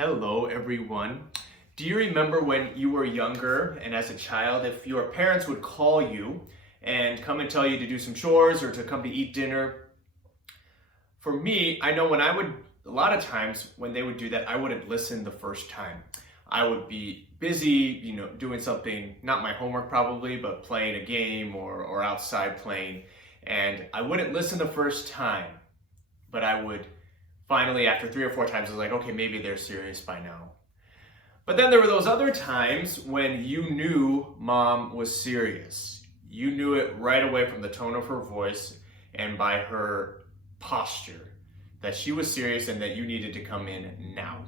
Hello, everyone. Do you remember when you were younger and as a child, if your parents would call you and come and tell you to do some chores or to come to eat dinner? For me, I know a lot of times when they would do that, I wouldn't listen the first time. I would be busy, doing something, not my homework probably, but playing a game or outside playing. And I wouldn't listen the first time, but I would finally, after 3 or 4 times, I was like, okay, maybe they're serious by now. But then there were those other times when you knew mom was serious. You knew it right away from the tone of her voice and by her posture that she was serious and that you needed to come in now.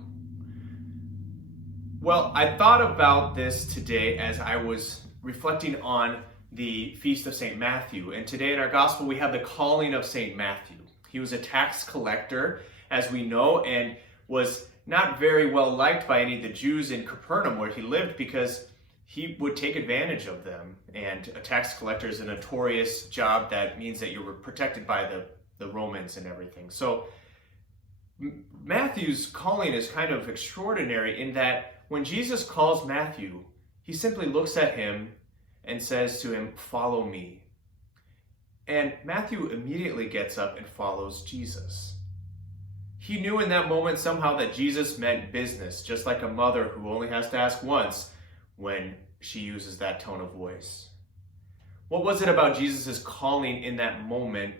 Well, I thought about this today as I was reflecting on the Feast of St. Matthew. And today in our gospel, we have the calling of St. Matthew. He was a tax collector, as we know, and was not very well liked by any of the Jews in Capernaum where he lived because he would take advantage of them. And a tax collector is a notorious job that means that you were protected by the Romans and everything. So Matthew's calling is kind of extraordinary in that when Jesus calls Matthew, he simply looks at him and says to him, "Follow me." And Matthew immediately gets up and follows Jesus. He knew in that moment somehow that Jesus meant business, just like a mother who only has to ask once when she uses that tone of voice. What was it about Jesus' calling in that moment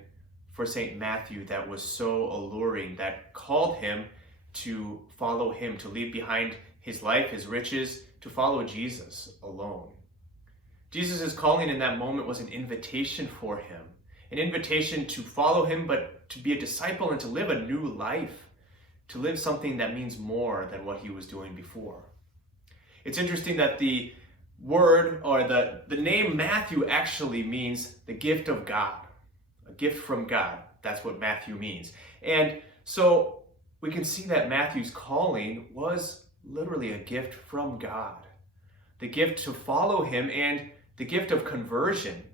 for St. Matthew that was so alluring, that called him to follow him, to leave behind his life, his riches, to follow Jesus alone? Jesus' calling in that moment was an invitation for him, an invitation to follow him, but to be a disciple and to live a new life, to live something that means more than what he was doing before. It's interesting that the word or the name Matthew actually means the gift of God, a gift from God. That's what Matthew means. And so we can see that Matthew's calling was literally a gift from God, the gift to follow him and the gift of conversion,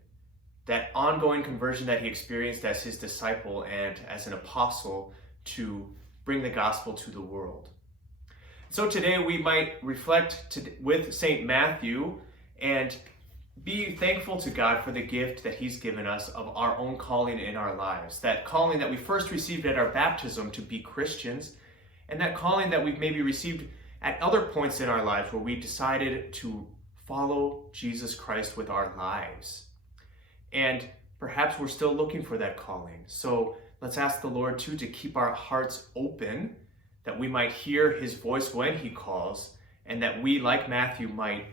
that ongoing conversion that he experienced as his disciple and as an apostle to bring the gospel to the world. So today we might reflect with St. Matthew and be thankful to God for the gift that he's given us of our own calling in our lives. That calling that we first received at our baptism to be Christians, and that calling that we've maybe received at other points in our lives where we decided to follow Jesus Christ with our lives. And perhaps we're still looking for that calling. So let's ask the Lord too to keep our hearts open, that we might hear his voice when he calls, and that we, like Matthew, might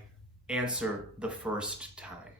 answer the first time.